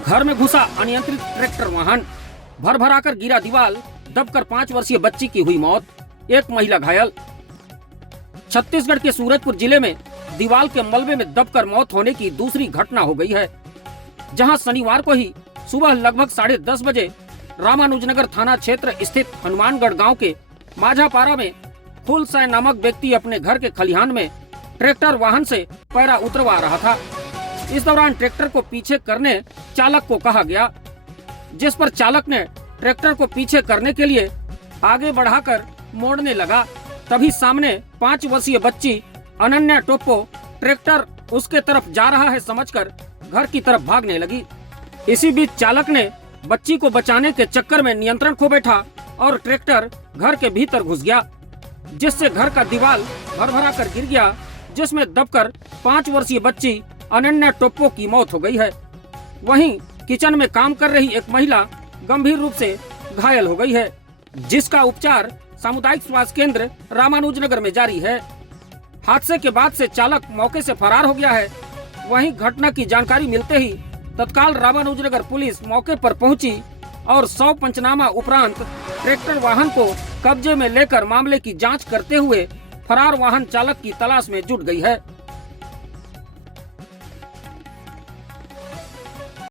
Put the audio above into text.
घर में घुसा अनियंत्रित ट्रैक्टर वाहन, भर भराकर गिरा दीवार, दबकर 5 वर्षीय बच्ची की हुई मौत, एक महिला घायल। छत्तीसगढ़ के सूरजपुर जिले में दीवार के मलबे में दबकर मौत होने की दूसरी घटना हो गई है, जहां शनिवार को ही सुबह लगभग 10:30 बजे रामानुजनगर थाना क्षेत्र स्थित हनुमानगढ़ गांव के माझापारा में फुलसाय नामक व्यक्ति अपने घर के खलिहान में ट्रैक्टर वाहन से पैरा उतरवा रहा था। इस दौरान ट्रैक्टर को पीछे करने चालक को कहा गया, जिस पर चालक ने ट्रैक्टर को पीछे करने के लिए आगे बढ़ाकर मोड़ने लगा। तभी सामने 5 वर्षीय बच्ची अनन्या टोप्पो ट्रैक्टर उसके तरफ जा रहा है समझकर घर की तरफ भागने लगी। इसी बीच चालक ने बच्ची को बचाने के चक्कर में नियंत्रण खो बैठा और ट्रैक्टर घर के भीतर घुस गया, जिससे घर का दीवार भरभरा कर गिर गया, जिसमें दबकर 5 वर्षीय बच्ची अनन्या टोप्पो की मौत हो गई है। वहीं किचन में काम कर रही एक महिला गंभीर रूप से घायल हो गई है, जिसका उपचार सामुदायिक स्वास्थ्य केंद्र रामानुजनगर में जारी है। हादसे के बाद से चालक मौके से फरार हो गया है। वहीं घटना की जानकारी मिलते ही तत्काल रामानुजनगर पुलिस मौके पर पहुंची और 100 पंचनामा उपरांत ट्रैक्टर वाहन को कब्जे में लेकर मामले की जांच करते हुए फरार वाहन चालक की तलाश में जुट गई है।